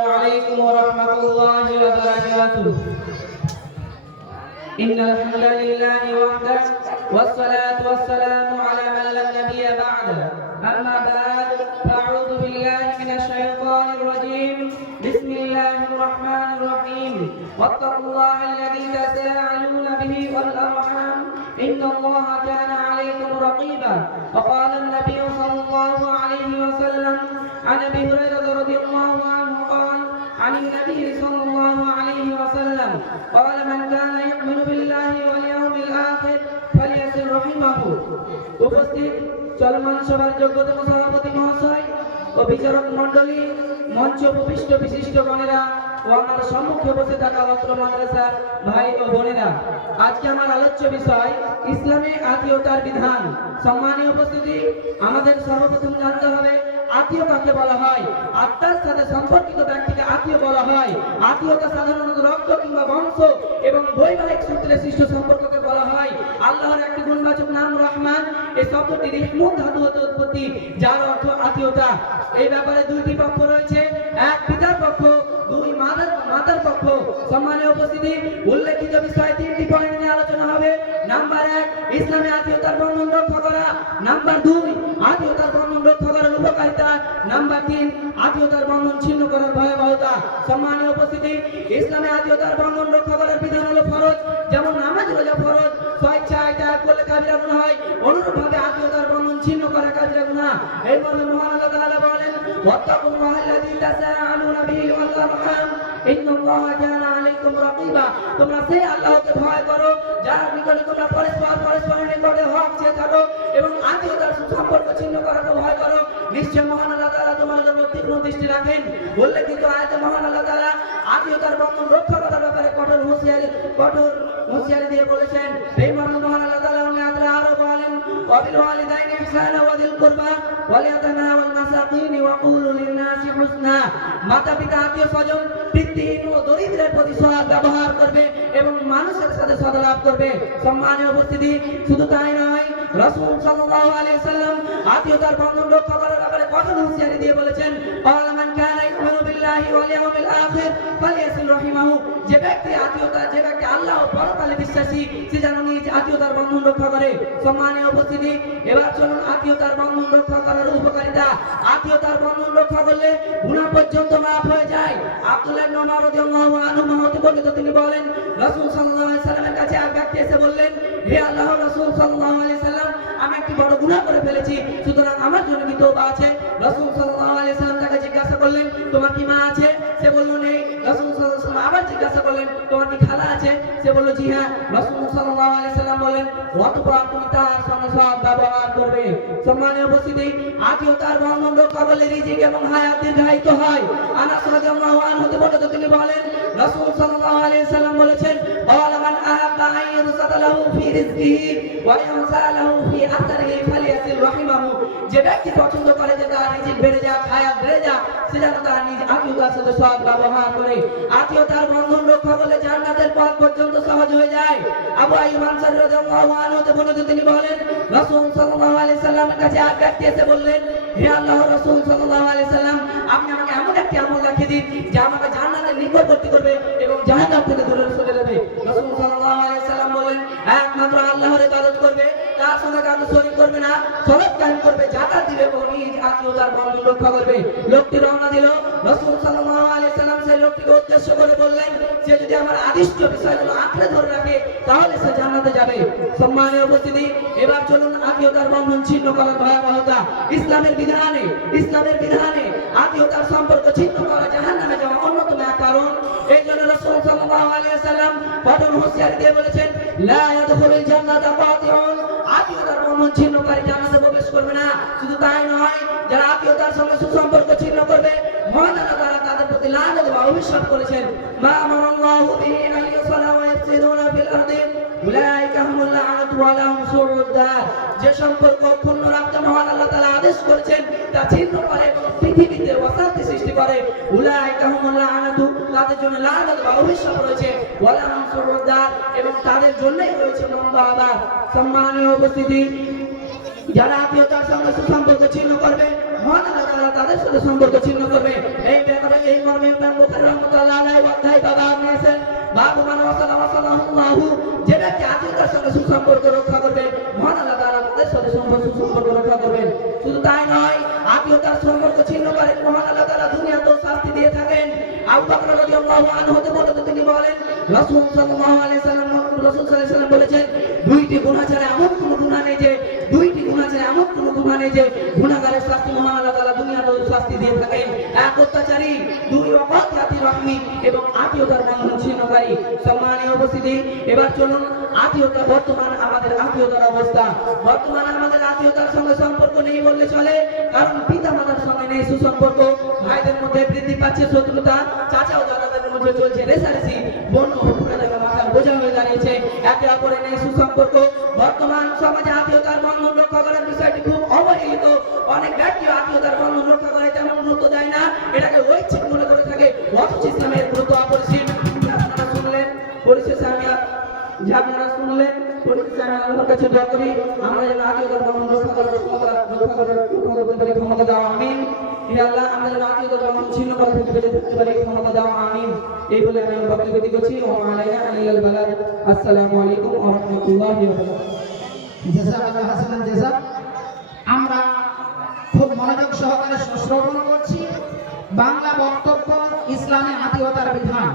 السلام عليكم ورحمة الله وبركاته. إن الحمد لله وحده والصلاة والسلام على من لا نبي بعده. أما بعد فأعوذ بالله من الشيطان الرجيم. بسم الله الرحمن الرحيم. واتقوا الله الذي تساءلون به والأرحام إن الله كان عليكم رقيبا. وقال النبي صلى الله عليه وسلم عن أبي هريرة رضي الله عنه قال عن النبي صلى الله عليه وسلم قال من كان يؤمن بالله واليوم الآخر فليصل رحمه. উপস্থিত চলমান সভার যোগ্যতম সভাপতি মহাশয় ও বিচারক মণ্ডলী, মঞ্চ উপবিষ্ট বিশিষ্ট গণেরা ও আমার সম্মুখে বসে থাকা অত্র মাদ্রাসার ভাই ও বোনেরা, আজকে আমার আলোচ্য বিষয় ইসলামে আত্মীয়তার বিধান। সম্মানীয় উপস্থিতি, আমাদের সর্বপ্রথম জানতে হবে আত্মীয় কাকে বলা হয়। আত্মার সাথে সম্পর্কিত ব্যক্তিকে আত্মীয় বলা হয়। আত্মীয়তা সাধারণত রক্ত কিংবা বংশ এবং বৈবাহিক সূত্রে সৃষ্ট সম্পর্ককে বলা হয়। আল্লাহর একটি গুণবাচক নাম রহমান। এই শব্দটি রিহমুন ধাতু হতে উৎপত্তি, যার অর্থ আত্মীয়তা। এই ব্যাপারে দুইটি পক্ষ রয়েছে, এক পিতার পক্ষ, দুই মাতার পক্ষ। সম্মানীয় উপস্থিতি, উল্লেখিত বিষয়ে তিনটি পয়েন্ট নিয়ে আলোচনা হবে। নাম্বার 1, ইসলামে আত্মীয়তার বন্ধন রক্ষা করা। নাম্বার 2, আত্মীয়তার বন্ধন রক্ষা করার উপকারিতা। নাম্বার 3, আত্মীয়তার বন্ধন ছিন্ন করার ভয়াবহতা। সম্মানীয় উপস্থিতি, ইসলামে আত্মীয়তার বন্ধন রক্ষা করার বিধান হলো ফরজ। যেমন নামাজ রোজা ফরজ, স্বেচ্ছায় ত্যাগ করলে কাবিরা গুনাহ হয়, অনুরূপভাবে আত্মীয়তার বন্ধন ছিন্ন করা কাবিরা গুনাহ। এই মর্মে মহান আল্লাহ তাআলা বলেন, ওয়াত্তাকুল্লাহাল্লাযী তাসাআলুনা বিহি ওয়াল আরহাম ইন্নাল্লাহা কানা আলাইকুম রাকিবা। তোমরা সেই আল্লাহকে ভয় করো যার নিকটে তোমরা পরস্পরের নিকটে হক চেয়ে থাকো এবং আত্মীয়তার সম্পর্ক ছিন্ন করাকে ভয় করো। নিশ্চয় মহান আল্লাহ তাআলা তোমাদের উপর তীক্ষ্ণ দৃষ্টি রাখেন। উল্লেখিত আয়াতে মহান আল্লাহ তাআলা আত্মীয়তার বন্ধন রক্ষা করার ব্যাপারে কঠোর হুঁশিয়ারি দিয়ে বলেছেন। এই মর্মে মহান আল্লাহ তাআলা অন্য আয়াতে আরো বলেন, ওয়াবিল ওয়ালিদাইনি ইহসানা ওয়া যিল কুরবা ওয়াল ইয়াতামা ওয়াল মাসাকিন ওয়া কুলু লিন-নাসি হুসনা। মাতা পিতা আত্মীয় স্বজন বৃত্তিহীন ও দরিদ্রের প্রতি সৎ ব্যবহার করবে এবং মানুষের সাথে সদালাপ করবে। সম্মানীয় উপস্থিতি, শুধু তাই নয়, রাসূল সাল্লাল্লাহু আলাইহি ওয়াসাল্লাম আত্মীয়তার বন্ধন রক্ষা করার ব্যাপারে কঠোর হুঁশিয়ারি দিয়ে বলেছেন, ক্বালা মান কানা ইউমিনু বিল্লাহি ওয়াল ইয়াউমিল আখির ফালিয়াসিল রাহিমাহু। যে ব্যক্তি আল্লাহ ও পরকালে বিশ্বাসী, সে যেন নিজ আত্মীয়তার বন্ধন রক্ষা করে। সম্মানীয় উপস্থিতি, এবার চলুন আত্মীয়তার বন্ধন রক্ষা করার উপকারিতা। আত্মীয়তার বন্ধন রক্ষা করলে গুনাহ পর্যন্ত মাফ হয়ে যায়। আব্দুল্লাহ ইবনে উমর রাদিয়াল্লাহু আনহু হতে বর্ণিত, তিনি বলেন, রাসূল সাল্লাল্লাহু আলাইহি সাল্লামের কাছে এক ব্যক্তি এসে বললেন, হে আল্লাহর রাসূল সাল্লাল্লাহু আলাইহি সাল্লাম, আমি একটি বড় গুনাহ করে ফেলেছি, সুতরাং আমার জন্য কি তওবা আছে? রাসূল সাল্লাল্লাহু আলাইহি সাল্লাম তাকে জিজ্ঞাসা করলেন, তোমার কি মা আছে? সে বলল নেই। রাসূল সাল্লাল্লাহু আলাইহি সাল্লাম আবার জিজ্ঞাসা করলেন, তোমার কি খালা আছে? সে বলল জি হ্যাঁ। রাসূল সাল্লাল্লাহু আলাইহি সাল্লাম বলেন, অতঃপর তুমি তার সঙ্গে সৎ ব্যবহার করবে। সম্মানীয় উপস্থিতি, আত্মীয়তার বন্ধন রক্ষা করলে রিজিক এবং হায়াত দীর্ঘায়িত হয়। আনাস রাদিয়াল্লাহু আনহু হতে বর্ণিত, তিনি বলেন, রাসূল সাল্লাল্লাহু আলাইহি সাল্লাম বলেছেন, ক্বালা মান আহাব্বা আন ইউসাতা লাহু ফি রিজকিহি ওয়া ইউসা লাহু ফি আথরিহি ফালিয়াসিল রাহিমাহু। যে ব্যক্তি পছন্দ করে যে তার রিজিক বেড়ে যাক, হায়াত বেড়ে যাক, সে যেন তার নিজ আত্মীয়তার সাথে সৎ ব্যবহার করে। আত্মীয়তার বন্ধন রক্ষা করলে জান্নাতের পথ পর্যন্ত সহজ হয়ে যায়। আবু আইয়ুব আনসারী রাদিয়াল্লাহু আনহু হতে বর্ণিত, তিনি বলেন, রাসূল সাল্লাল্লাহু আলাইহি সাল্লামের কাছে এক ব্যক্তি এসে বললেন, হে আল্লাহর রাসূল সাল্লাল্লাহু আলাইহি সাল্লাম, আপনি আমাকে এমন একটি আমল দেখিয়ে দিন যা আমাকে জান্নাতের নিকটবর্তী করবে এবং জাহান্নাম থেকে দূরে সরে যাবে। রাসূল সাল্লাল্লাহু আলাইহি সাল্লাম বলেন, একমাত্র আল্লাহর ইবাদত করবে, তার সঙ্গে কাউকে শরীক করবে না, সালাত কায়েম করবে, যাকাত দিবে এবং নিজ আত্মীয়তার বন্ধন রক্ষা করবে। লোকটি রওনা দিল। রাসূল সাল্লাল্লাহু আলাইহি সাল্লাম সেই লোকটিকে উদ্দেশ্য করে বললেন, সে যদি আমার আদিষ্ট বিষয়গুলো আঁকড়ে ধরে রাখে তাহলে সে জান্নাতে যাবে। সম্মানীয় উপস্থিতি, এবার চলুন আত্মীয়তার বন্ধন ছিন্ন করার ভয়াবহতা। ইসলামের বিধানে আত্মীয়তার সম্পর্ক ছিন্ন করা জাহান্নামে যাওয়া অন্যতম এক কারণ। এই জন্য রাসূল সাল্লাল্লাহু আলাইহি ওয়াসাল্লাম কঠোর হুঁশিয়ারি দিয়ে বলেছেন, লা ইয়াদখুলুল জান্নাতা কাতিউন। আত্মীয়তার বন্ধন ছিন্নকারী জান্নাতে প্রবেশ করবে না। শুধু তাই নয়, যারা আত্মীয়তার সঙ্গে সুসম্পর্ক ছিন্ন করবে, মহান আল্লাহ তাআলা তাদের প্রতি লানত বা অভিশাপ করেছেন। মা আমারাল্লাহু বিহি আন ইউসালা ওয়া ইফসিদুনা ফিল আরদি উলাইকা হুমুল লাআনাতু ওয়া লাহুম সুউদ দার। যে সম্পর্ক ক্ষুণ্ণ রাখতে মহান আল্লাহ তাআলা আদেশ করেছেন তা ছিন্ন করে এবং পৃথিবীতে অশান্তি সৃষ্টি করে, উলাইকা হুমুল লাআনাতু, তাদের জন্য লানত বা অভিশাপ রয়েছে, ওয়া লাহুম সুউদ দার, এবং তাদের জন্যই রয়েছে মন্দ আযাব। সম্মানীয় উপস্থিতি, যারা আত্মীয়তার সঙ্গে সুসম্পর্ক ছিন্ন করবে মহান আল্লাহ তাআলা তাদের সাথে সম্পর্ক ছিন্ন করবে। এই ব্যাপারে এই মর্মে ইমাম বুখারী রাহমাতুল্লাহ আলাইহি অধ্যায় বাবা নিয়েছেন বাবু মান ওয়াসাল্লাহু যে ব্যক্তি আত্মীয়তার সঙ্গে সুসম্পর্ক রক্ষা করবে মহান আল্লাহ তাআলা তাদের সাথে সুসম্পর্ক রক্ষা করবেন। শুধু তাই নয়, আত্মীয়তার সম্পর্ক ছিন্ন করে মহান আল্লাহ তাআলা দুনিয়াতেও শাস্তি দিয়ে থাকেন। আবু বকর রাদিয়াল্লাহু আনহু হতে বর্ণিত তিনি বলেন রাসূল সাল্লাল্লাহু আলাইহি সাল্লাম বলেছেন দুইটি গুনাহ ছাড়া এমন কোনো গুনাহ নেই যে গুনাহগারের শাস্তি মহান আল্লাহ তাআলা দুনিয়াতেও শাস্তি দিয়ে থাকেন। এক অত্যাচারী, দুই ওয়াকাত জাতির রহমি এবং আত্মীয়তার বন্ধন ছিন্নকারী। সম্মানীয় উপস্থিতি, এবার চলুন আত্মীয়তা বর্তমান আমাদের আত্মীয়তার অবস্থা। বর্তমানে আমাদের আত্মীয়তার সঙ্গে সম্পর্ক নেই বললে চলে, কারণ পিতা মাতার সঙ্গে নেই সুসম্পর্ক, ভাইদের মধ্যে বৃদ্ধি পাচ্ছে শত্রুতা, চাচা ও দাদাদের মধ্যে চলছে রেষারেষি, বোন ও ফুফাদের মাথার বোঝা হয়ে দাঁড়িয়েছে, একে অপরের নেই সুসম্পর্ক। বর্তমান সমাজে আত্মীয়তার বন্ধন রক্ষা করার বিষয়টি খুব অবহেলিত। অনেক ব্যক্তি আত্মীয়তার বন্ধন রক্ষা করে তেমন গুরুত্ব দেয় না, এটাকে ঐচ্ছিক মনে করে থাকে, অথচ ইসলামের গুরুত্ব অপরিসীম। আপনারা শুনলেন, পরিশেষে আমি আল্লাহর কাছে দোয়া করি আমরা যেন আত্মীয়তার বন্ধন রক্ষা করার ক্ষমতা দাও, আমিন। হে আল্লাহ, আমরা যেন আত্মীয়তার বন্ধন ছিন্ন করা থেকে বেঁচে থাকতে পারি, ক্ষমতা দাও, আমিন। এই বলে আমি বক্তব্য করছি। আসসালামু আলাইকুম ওয়া রাহমাতুল্লাহি ওয়া বারাকাতুহু। জাযাকাল্লাহু হাসানান জাযা। আমরা খুব মনোযোগ সহকারে শ্রবণ করছি। বাংলা বক্তব্য ইসলামে আত্মীয়তার বিধান।